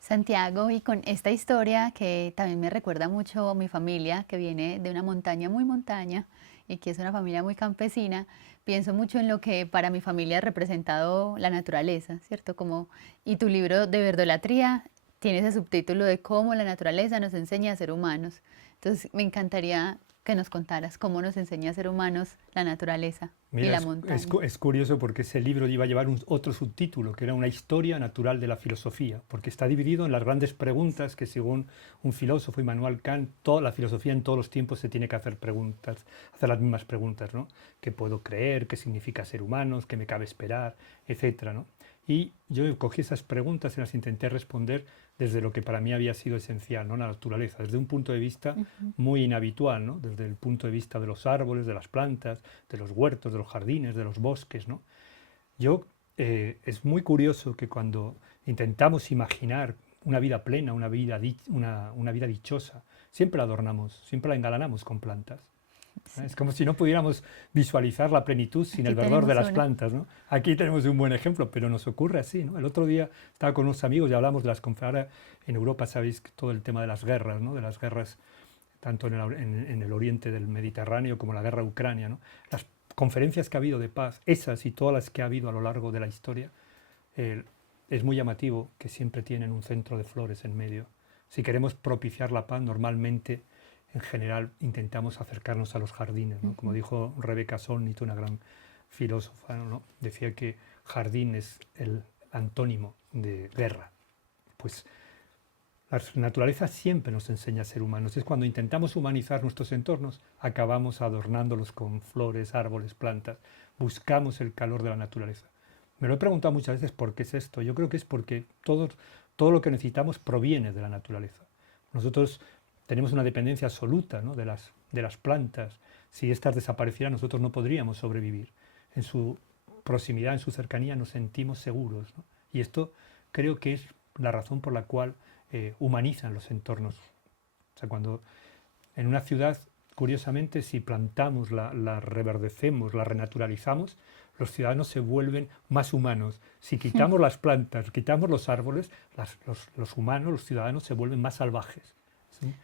Santiago, y con esta historia que también me recuerda mucho a mi familia, que viene de una montaña muy montaña y que es una familia muy campesina, pienso mucho en lo que para mi familia ha representado la naturaleza, ¿cierto? Como, y tu libro de verdolatría tiene ese subtítulo de cómo la naturaleza nos enseña a ser humanos. Entonces, me encantaría que nos contaras cómo nos enseña a ser humanos la naturaleza y Mira, la montaña. es curioso porque ese libro iba a llevar otro subtítulo, que era una historia natural de la filosofía, porque está dividido en las grandes preguntas que según un filósofo, Immanuel Kant, toda la filosofía en todos los tiempos se tiene que hacer preguntas, hacer las mismas preguntas, ¿no? ¿Qué puedo creer? ¿Qué significa ser humanos? ¿Qué me cabe esperar? Etcétera, ¿no? Y yo cogí esas preguntas y las intenté responder desde lo que para mí había sido esencial, ¿no? La naturaleza, desde un punto de vista Ujú. muy inhabitual, ¿no? Desde el punto de vista de los árboles, de las plantas, de los huertos, de los jardines, de los bosques, ¿no? Yo, es muy curioso que cuando intentamos imaginar una vida plena, una vida dichosa, siempre la adornamos, siempre la engalanamos con plantas. Sí, Es como si no pudiéramos visualizar la plenitud sin aquí el verdor de tenemos las una. plantas, ¿no? Aquí tenemos un buen ejemplo, pero nos ocurre así, ¿no? El otro día estaba con unos amigos y hablamos de las conferencias. En Europa sabéis que todo el tema de las guerras, ¿no? De las guerras tanto en el oriente del Mediterráneo como la guerra de Ucrania, ¿no? Las conferencias que ha habido de paz, esas y todas las que ha habido a lo largo de la historia, eh, es muy llamativo que siempre tienen un centro de flores en medio. Si queremos propiciar la paz, normalmente, en general, intentamos acercarnos a los jardines, ¿no? Como Ujú. dijo Rebecca Solnit, una gran filósofa, ¿no? Decía que jardín es el antónimo de guerra. Pues la naturaleza siempre nos enseña a ser humanos. Es cuando intentamos humanizar nuestros entornos, acabamos adornándolos con flores, árboles, plantas. Buscamos el calor de la naturaleza. Me lo he preguntado muchas veces por qué es esto. Yo creo que es porque todo lo que necesitamos proviene de la naturaleza. Nosotros tenemos una dependencia absoluta, ¿no? De las plantas. Si éstas desaparecieran, nosotros no podríamos sobrevivir. En su proximidad, en su cercanía, nos sentimos seguros, ¿no? Y esto creo que es la razón por la cual humanizan los entornos. O sea, cuando en una ciudad, curiosamente, si plantamos, la reverdecemos, la renaturalizamos, los ciudadanos se vuelven más humanos. Si quitamos las plantas, quitamos los árboles, los humanos, los ciudadanos se vuelven más salvajes. ¿Sí?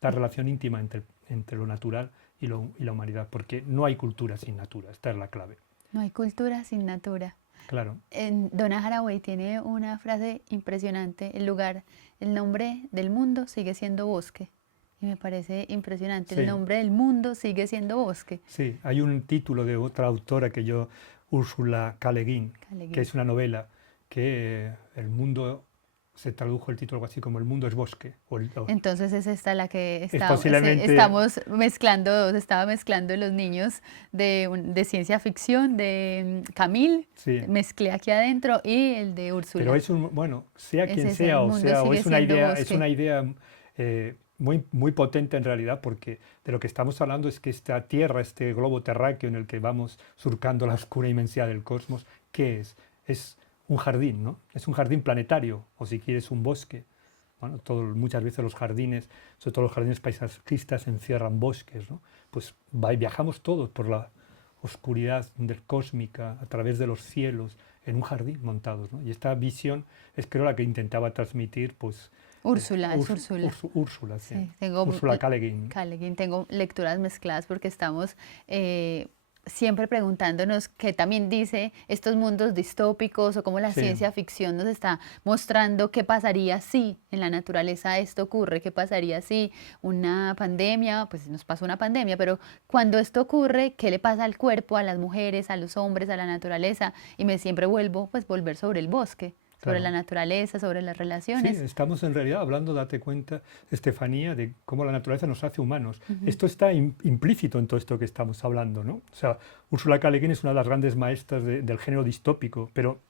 La relación íntima entre lo natural y la humanidad, porque no hay cultura sin natura, esta es la clave. No hay cultura sin natura. Claro, Donna Haraway tiene una frase impresionante, el nombre del mundo sigue siendo bosque. Y me parece impresionante, el sí, nombre del mundo sigue siendo bosque. sí. Hay un título de otra autora que yo, Úrsula K. Le Guin, que Caleguín. es una novela que el mundo se tradujo el título algo así como El mundo es bosque. Entonces es esta la que Es posiblemente, estamos mezclando dos, estaba mezclando los niños de ciencia ficción, de Camille, sí. mezclé aquí adentro, y el de Pero Úrsula. es un, bueno, sea Es quien ese, el sea, mundo o sigue siendo es bosque. una idea muy, muy potente en realidad, porque de lo que estamos hablando es que esta Tierra, este globo terráqueo en el que vamos surcando la oscura inmensidad del cosmos, ¿qué es? Es un jardín, ¿no? Es un jardín planetario, o si quieres un bosque. Bueno, muchas veces los jardines, sobre todo los jardines paisajistas, encierran bosques, ¿no? Pues viajamos todos por la oscuridad del cósmica, a través de los cielos, en un jardín montados, ¿no? Y esta visión es creo la que intentaba transmitir, pues, Úrsula, es Úrsula. Úrsula, sí. Sí, tengo Úrsula K. Le Guin. Caleguín, tengo lecturas mezcladas porque estamos siempre preguntándonos qué también dice estos mundos distópicos o cómo la Sí, ciencia ficción nos está mostrando qué pasaría si en la naturaleza esto ocurre, qué pasaría si una pandemia, pues nos pasó una pandemia, pero cuando esto ocurre, ¿qué le pasa al cuerpo, a las mujeres, a los hombres, a la naturaleza? Y me siempre vuelvo, pues volver sobre el bosque, sobre la claro. naturaleza, sobre las Sí, relaciones. estamos en realidad hablando, date cuenta, Estefanía, de cómo la naturaleza nos hace humanos. Ujú. Esto está implícito en todo esto que estamos hablando, ¿no? O sea, Úrsula K. Le Guin es una de las grandes maestras del género distópico, pero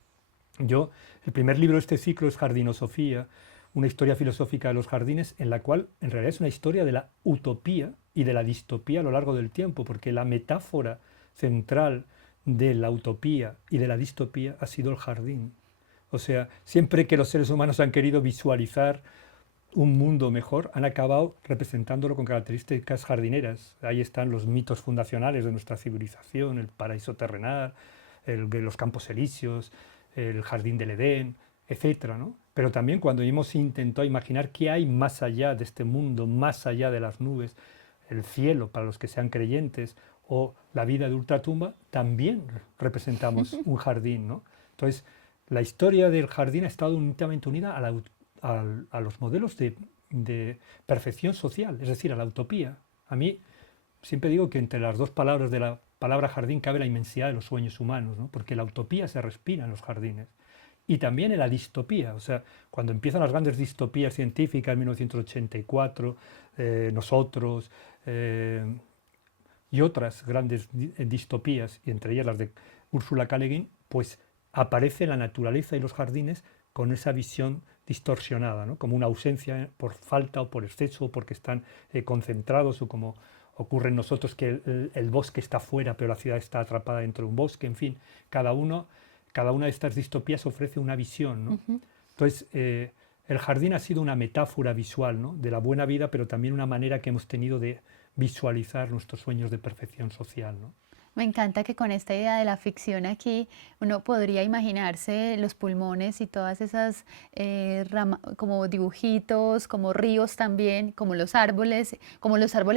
el primer libro de este ciclo es Jardinosofía, una historia filosófica de los jardines, en la cual en realidad es una historia de la utopía y de la distopía a lo largo del tiempo, porque la metáfora central de la utopía y de la distopía ha sido el jardín. O sea, siempre que los seres humanos han querido visualizar un mundo mejor, han acabado representándolo con características jardineras. Ahí están los mitos fundacionales de nuestra civilización, el paraíso terrenal, los campos elíseos, el jardín del Edén, etcétera, ¿no? pero también cuando hemos intentado imaginar qué hay más allá de este mundo, más allá de las nubes, el cielo para los que sean creyentes o la vida de ultratumba, también representamos un jardín, ¿no? Entonces, la historia del jardín ha estado íntimamente unida a los modelos de perfección social, es decir, a la utopía. A mí siempre digo que entre las dos palabras de la palabra jardín cabe la inmensidad de los sueños humanos, ¿no? Porque la utopía se respira en los jardines. Y también en la distopía, o sea, cuando empiezan las grandes distopías científicas, en 1984, nosotros, eh, y otras grandes distopías, y entre ellas las de Ursula K. Le Guin, pues aparece la naturaleza y los jardines con esa visión distorsionada, ¿no? Como una ausencia por falta o por exceso, o porque están concentrados, o como ocurre en nosotros que el bosque está fuera, pero la ciudad está atrapada dentro de un bosque, en fin, cada una de estas distopías ofrece una visión, ¿no? Ujú. Entonces, el jardín ha sido una metáfora visual, ¿no? De la buena vida, pero también una manera que hemos tenido de visualizar nuestros sueños de perfección social, ¿no? Me encanta que con esta idea de la ficción aquí uno podría imaginarse los pulmones y todas esas como dibujitos, como ríos también, como los árboles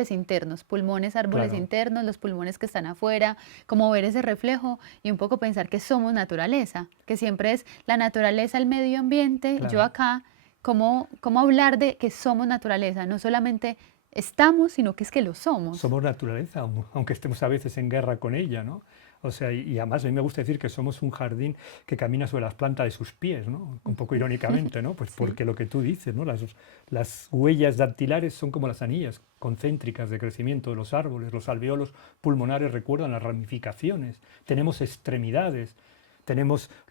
internos, pulmones, árboles Claro, internos, los pulmones que están afuera, como ver ese reflejo y un poco pensar que somos naturaleza, que siempre es la naturaleza, el medio ambiente, yo claro. acá, cómo hablar de que somos naturaleza, no solamente estamos, sino que es que lo somos. Somos naturaleza, aunque estemos a veces en guerra con ella, ¿no? O sea, y además a mí me gusta decir que somos un jardín que camina sobre las plantas de sus pies, ¿no? Un poco irónicamente, ¿no? Pues Sí. porque lo que tú dices, ¿no? Las huellas dactilares son como las anillas concéntricas de crecimiento de los árboles, los alveolos pulmonares recuerdan las ramificaciones, tenemos extremidades,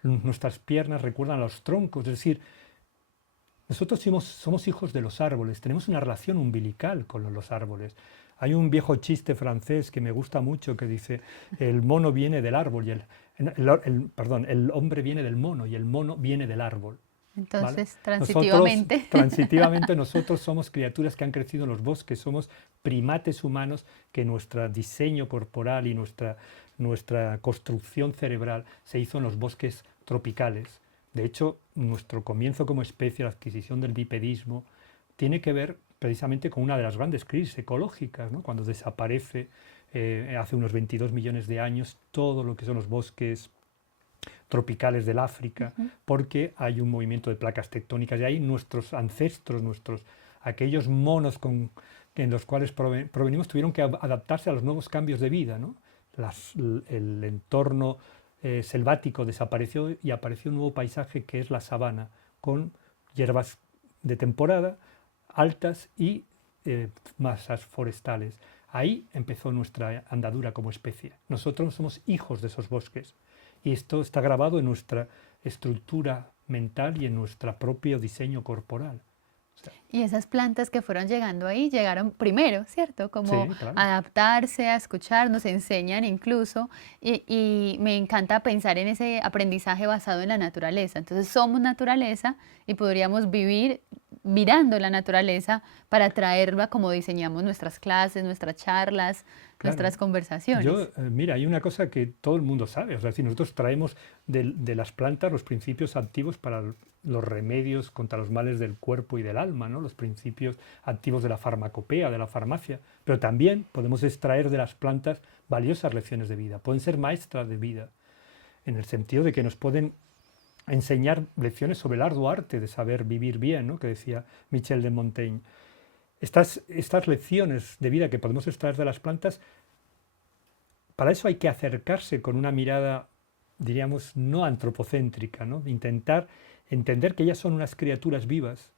nuestras piernas recuerdan los troncos, es decir, nosotros somos hijos de los árboles, tenemos una relación umbilical con los árboles. Hay un viejo chiste francés que me gusta mucho que dice, el mono viene del árbol y perdón, el hombre viene del mono y el mono viene del árbol. ¿Vale? Entonces, Nosotros, transitivamente. transitivamente, nosotros somos criaturas que han crecido en los bosques, somos primates humanos que nuestro diseño corporal y nuestra construcción cerebral se hizo en los bosques tropicales. De hecho, nuestro comienzo como especie, la adquisición del bipedismo, tiene que ver precisamente con una de las grandes crisis ecológicas, ¿no? Cuando desaparece hace unos 22 millones de años todo lo que son los bosques tropicales del África, Ujú. porque hay un movimiento de placas tectónicas y ahí nuestros ancestros, aquellos monos en los cuales provenimos, tuvieron que adaptarse a los nuevos cambios de vida, ¿no? El entorno selvático desapareció y apareció un nuevo paisaje que es la sabana, con hierbas de temporada altas y masas forestales. Ahí empezó nuestra andadura como especie. Nosotros somos hijos de esos bosques y esto está grabado en nuestra estructura mental y en nuestro propio diseño corporal. O sea, Y esas plantas que fueron llegando ahí llegaron primero, ¿cierto? Como sí, claro, adaptarse, a escuchar, nos enseñan incluso, y me encanta pensar en ese aprendizaje basado en la naturaleza. Entonces somos naturaleza y podríamos vivir mirando la naturaleza para traerla como diseñamos nuestras clases, nuestras charlas, claro. nuestras conversaciones. Mira, hay una cosa que todo el mundo sabe, o sea, si nosotros traemos de las plantas los principios activos para los remedios contra los males del cuerpo y del alma, ¿no? Los principios activos de la farmacopea, de la farmacia, pero también podemos extraer de las plantas valiosas lecciones de vida, pueden ser maestras de vida, en el sentido de que nos pueden enseñar lecciones sobre el arduo arte de saber vivir bien, ¿no? Que decía Michel de Montaigne. Estas lecciones de vida que podemos extraer de las plantas, para eso hay que acercarse con una mirada, diríamos, no antropocéntrica, ¿no? Intentar entender que ellas son unas criaturas vivas,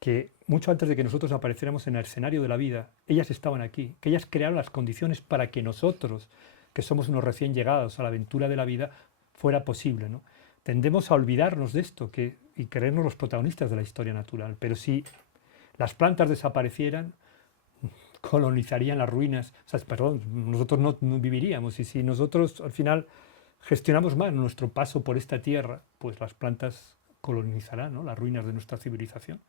que mucho antes de que nosotros apareciéramos en el escenario de la vida, ellas estaban aquí, que ellas crearon las condiciones para que nosotros, que somos unos recién llegados a la aventura de la vida, fuera posible, ¿no? Tendemos a olvidarnos de esto y creernos los protagonistas de la historia natural, pero si las plantas desaparecieran, colonizarían las ruinas, o sea, perdón, nosotros no viviríamos. Y si nosotros al final gestionamos mal nuestro paso por esta tierra, pues las plantas colonizarán, ¿no? Las ruinas de nuestra civilización,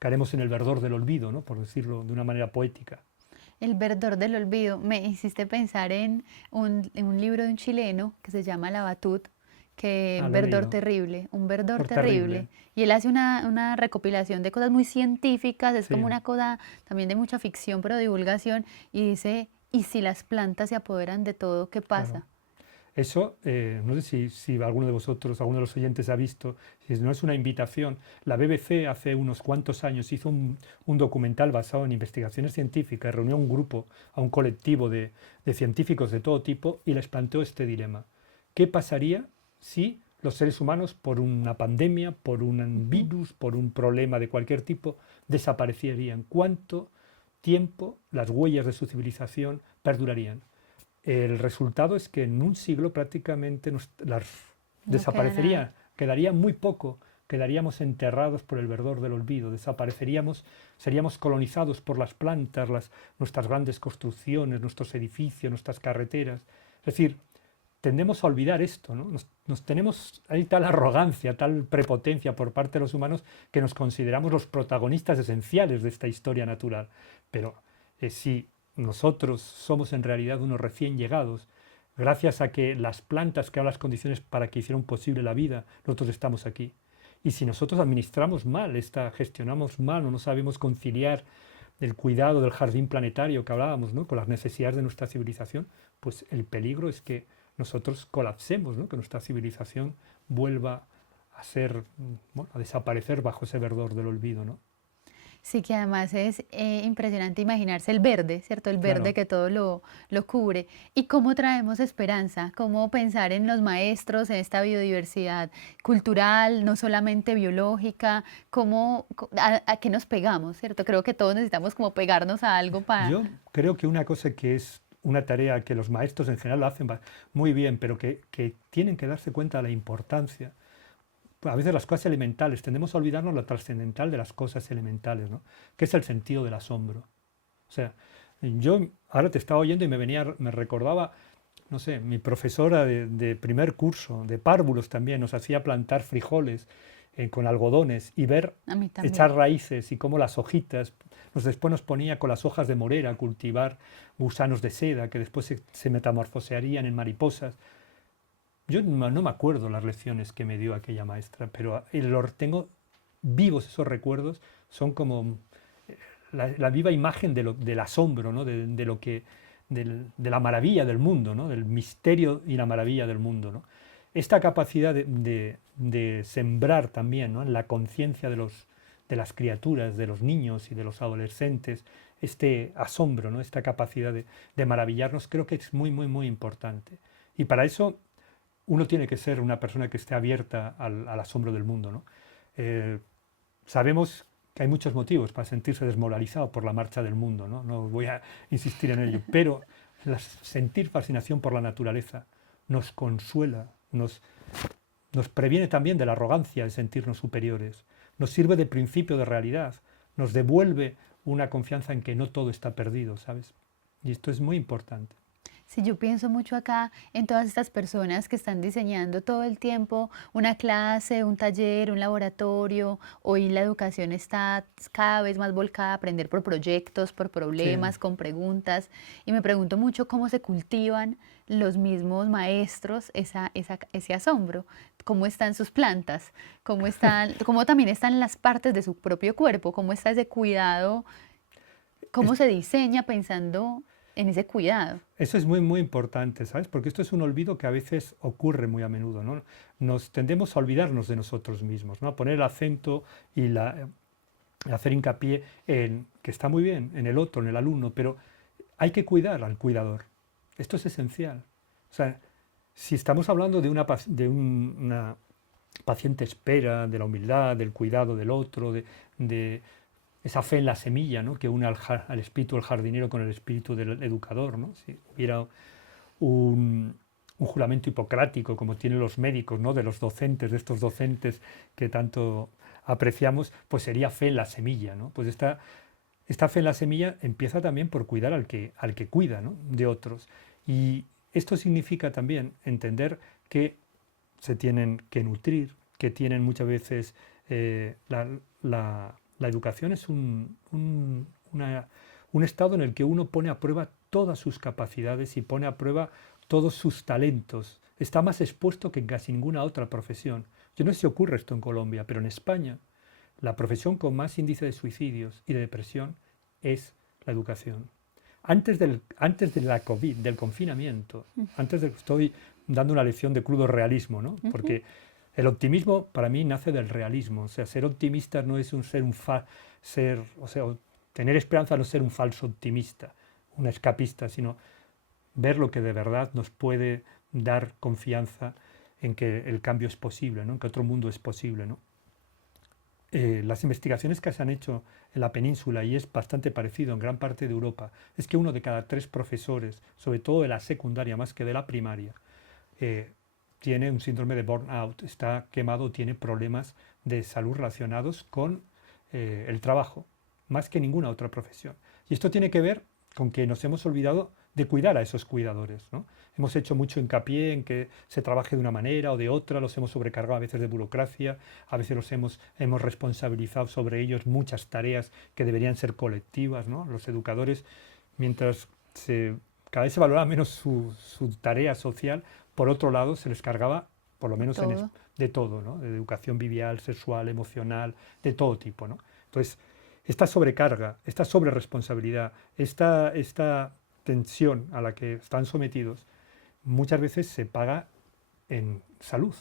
caeremos en el verdor del olvido, ¿no? Por decirlo de una manera poética. El verdor del olvido. Me hiciste pensar en un libro de un chileno que se llama La Batut, que Ah, lo he verdor leído. terrible, un verdor Por terrible. terrible. Y él hace una recopilación de cosas muy científicas, es como Sí, una cosa también de mucha ficción, pero divulgación, y dice, ¿y si las plantas se apoderan de todo, qué claro. pasa? Eso, no sé si alguno de vosotros, alguno de los oyentes ha visto, si no es una invitación. La BBC hace unos cuantos años hizo un documental basado en investigaciones científicas, reunió a un grupo, a un colectivo de científicos de todo tipo y les planteó este dilema. ¿Qué pasaría si los seres humanos, por una pandemia, por un Ujú. virus, por un problema de cualquier tipo, desaparecerían? ¿Cuánto tiempo las huellas de su civilización perdurarían? El resultado es que en un siglo prácticamente las No queda nada. desaparecería, quedaría muy poco, quedaríamos enterrados por el verdor del olvido, desapareceríamos, seríamos colonizados por las plantas, nuestras grandes construcciones, nuestros edificios, nuestras carreteras. Es decir, tendemos a olvidar esto, ¿no? Hay tal arrogancia, tal prepotencia por parte de los humanos que nos consideramos los protagonistas esenciales de esta historia natural. Pero si nosotros somos en realidad unos recién llegados, gracias a que las plantas crearon las condiciones para que hicieran posible la vida, nosotros estamos aquí. Y si nosotros administramos mal, gestionamos mal o no sabemos conciliar el cuidado del jardín planetario que hablábamos, ¿no? Con las necesidades de nuestra civilización, pues el peligro es que nosotros colapsemos, ¿no? Que nuestra civilización vuelva a ser, bueno, a desaparecer bajo ese verdor del olvido, ¿no? Sí, que además es impresionante imaginarse el verde, ¿cierto? El verde Claro, que todo lo cubre. ¿Y cómo traemos esperanza? ¿Cómo pensar en los maestros, en esta biodiversidad cultural, no solamente biológica? ¿A qué nos pegamos, ¿cierto? Creo que todos necesitamos como pegarnos a algo para... yo creo que una cosa que es una tarea que los maestros en general lo hacen muy bien, pero que tienen que darse cuenta de la importancia. A veces las cosas elementales, tendemos a olvidarnos lo trascendental de las cosas elementales, ¿no? Que es el sentido del asombro. O sea, yo ahora te estaba oyendo y me recordaba, no sé, mi profesora de primer curso, de párvulos también, nos hacía plantar frijoles con algodones y ver A mí también. echar raíces y cómo las hojitas, después nos ponía con las hojas de morera a cultivar gusanos de seda que después se metamorfosearían en mariposas. Yo no me acuerdo las lecciones que me dio aquella maestra, pero tengo vivos esos recuerdos, son como la viva imagen del asombro, ¿no? de lo que, de la maravilla del mundo, ¿no? Del misterio y la maravilla del mundo, ¿no? Esta capacidad de sembrar también, ¿no? En la conciencia de las criaturas, de los niños y de los adolescentes, este asombro, ¿no? Esta capacidad de maravillarnos, creo que es muy, muy, muy importante. Y para eso uno tiene que ser una persona que esté abierta al asombro del mundo, ¿no? Eh, Sabemos que hay muchos motivos para sentirse desmoralizado por la marcha del mundo, ¿no? No voy a insistir en ello, pero sentir fascinación por la naturaleza nos consuela, nos previene también de la arrogancia de sentirnos superiores, nos sirve de principio de realidad, nos devuelve una confianza en que no todo está perdido, ¿sabes? Y esto es muy importante. Sí, yo pienso mucho acá en todas estas personas que están diseñando todo el tiempo una clase, un taller, un laboratorio. Hoy la educación está cada vez más volcada a aprender por proyectos, por Sí, problemas, con preguntas. Y me pregunto mucho cómo se cultivan los mismos maestros ese asombro. ¿Cómo están sus plantas? ¿Cómo también están las partes de su propio cuerpo? ¿Cómo está ese cuidado? ¿Cómo se diseña pensando en ese cuidado? eso es muy, muy importante, ¿sabes? Porque esto es un olvido que a veces ocurre muy a menudo, ¿no? Nos tendemos a olvidarnos de nosotros mismos, ¿no? A poner el acento y hacer hincapié en, que está muy bien, en el otro, en el alumno, pero hay que cuidar al cuidador. Esto es esencial. O sea, si estamos hablando una paciente espera, de la humildad, del cuidado del otro, de esa fe en la semilla, ¿no? Que une al espíritu del jardinero con el espíritu del educador, ¿no? Si hubiera un juramento hipocrático como tienen los médicos, ¿no? De los docentes, de estos docentes que tanto apreciamos, pues sería fe en la semilla, ¿no? Pues esta fe en la semilla empieza también por cuidar al que cuida, ¿no? De otros. Y esto significa también entender que se tienen que nutrir, que tienen muchas veces la educación es un estado en el que uno pone a prueba todas sus capacidades y pone a prueba todos sus talentos está más expuesto que en casi ninguna otra profesión. Yo no sé si ocurre esto en Colombia, pero en España la profesión con más índice de suicidios y de depresión es la educación. Antes de la COVID, del confinamiento, estoy dando una lección de crudo realismo, ¿no? Ujú. Porque el optimismo para mí nace del realismo. O sea, ser optimista no es o sea, tener esperanza no es ser un falso optimista, un escapista, sino ver lo que de verdad nos puede dar confianza en que el cambio es posible, ¿no? En que otro mundo es posible, ¿no? Las investigaciones que se han hecho en la península, y es bastante parecido en gran parte de Europa, es que 1 de cada 3 profesores, sobre todo de la secundaria más que de la primaria, eh, tiene un síndrome de burnout, está quemado, tiene problemas de salud relacionados con el trabajo, más que ninguna otra profesión. Y esto tiene que ver con que nos hemos olvidado de cuidar a esos cuidadores, ¿no? Hemos hecho mucho hincapié en que se trabaje de una manera o de otra, los hemos sobrecargado a veces de burocracia, a veces hemos responsabilizado sobre ellos muchas tareas que deberían ser colectivas, ¿no? Los educadores, mientras cada vez se valoraba menos su tarea social, por otro lado se les cargaba, por lo menos Todo. de todo, ¿no? De educación vivial, sexual, emocional, de todo tipo, ¿no? Entonces, esta sobrecarga, esta sobreresponsabilidad, esta tensión a la que están sometidos, muchas veces se paga en salud,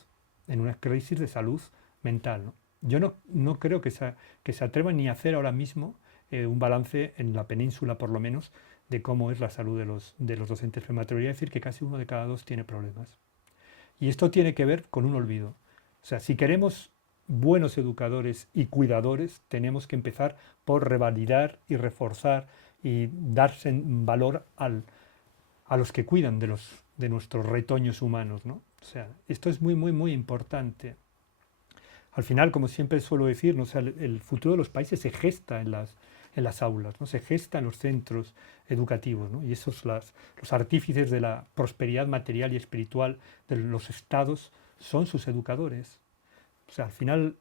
en una crisis de salud mental, ¿no? Yo no creo que se atrevan ni a hacer ahora mismo un balance en la península, por lo menos, de cómo es la salud de los docentes. Pero me atrevería a decir que casi 1 de cada 2 tiene problemas. Y esto tiene que ver con un olvido. O sea, si queremos buenos educadores y cuidadores, tenemos que empezar por revalidar y reforzar y darse en valor a los que cuidan de nuestros retoños humanos, ¿no? O sea, esto es muy, muy, muy importante. Al final, como siempre suelo decir, ¿no? O sea, el futuro de los países se gesta en las aulas, ¿no? Se gesta en los centros educativos, ¿no? Y esos los artífices de la prosperidad material y espiritual de los estados son sus educadores. O sea, al final,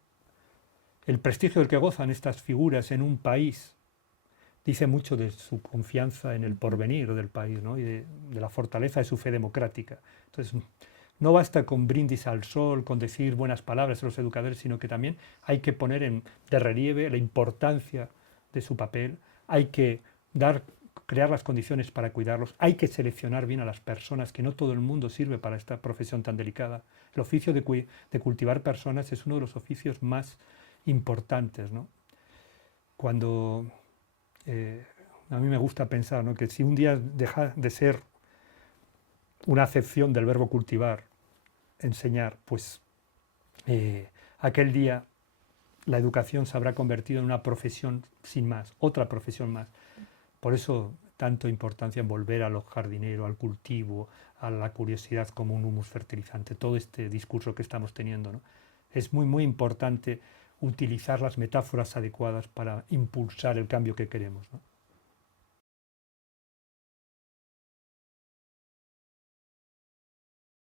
el prestigio del que gozan estas figuras en un país dice mucho de su confianza en el Ujú. porvenir del país, ¿no? Y de la fortaleza de su fe democrática. Entonces, no basta con brindis al sol, con decir buenas palabras a los educadores, sino que también hay que poner de relieve la importancia de su papel, hay que crear las condiciones para cuidarlos, hay que seleccionar bien a las personas, que no todo el mundo sirve para esta profesión tan delicada. El oficio de cultivar personas es uno de los oficios más importantes, ¿no? Cuando eh, a mí me gusta pensar, ¿no? Que si un día deja de ser una acepción del verbo cultivar, enseñar, pues aquel día la educación se habrá convertido en una profesión sin más, otra profesión más. Por eso tanto importancia en volver a lo jardinero, al cultivo, a la curiosidad como un humus fertilizante, todo este discurso que estamos teniendo, ¿no? Es muy, muy importante utilizar las metáforas adecuadas para impulsar el cambio que queremos, ¿no?